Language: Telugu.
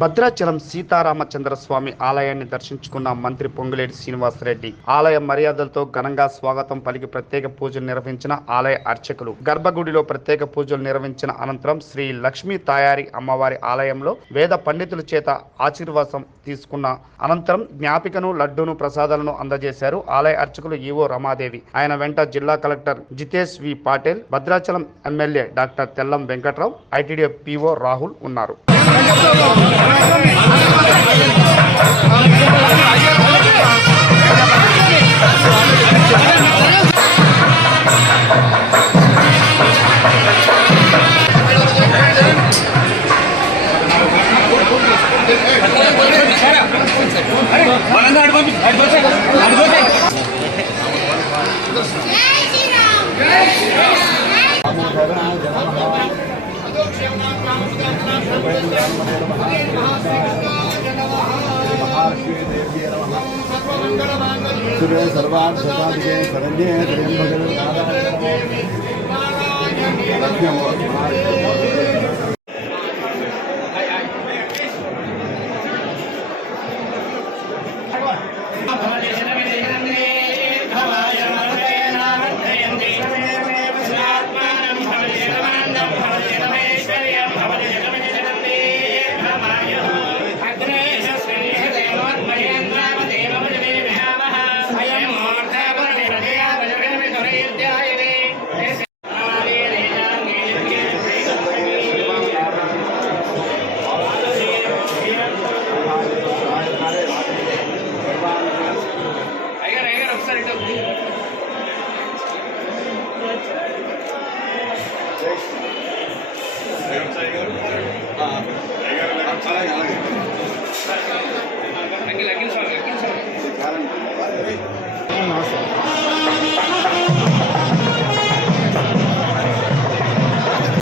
భద్రాచలం సీతారామచంద్ర స్వామి ఆలయాన్ని దర్శించుకున్న మంత్రి పొంగులేటి శ్రీనివాసరెడ్డి ఆలయ మర్యాదలతో ఘనంగా స్వాగతం పలికి ప్రత్యేక పూజలు నిర్వహించిన ఆలయ అర్చకులు గర్భగుడిలో ప్రత్యేక పూజలు నిర్వహించిన అనంతరం శ్రీ లక్ష్మీ తాయారి అమ్మవారి ఆలయంలో వేద పండితుల చేత ఆశీర్వాదం తీసుకున్న అనంతరం జ్ఞాపికను లడ్డూను ప్రసాదాలను అందజేశారు ఆలయ అర్చకులు ఈవో రమాదేవి. ఆయన వెంట జిల్లా collector Jitesh V Patil, Bhadrachalam MLA doctor Tellam Venkatrao, ITD PO Rahul ఉన్నారు. सर्वान् शताधिके शरण्ये Namaste.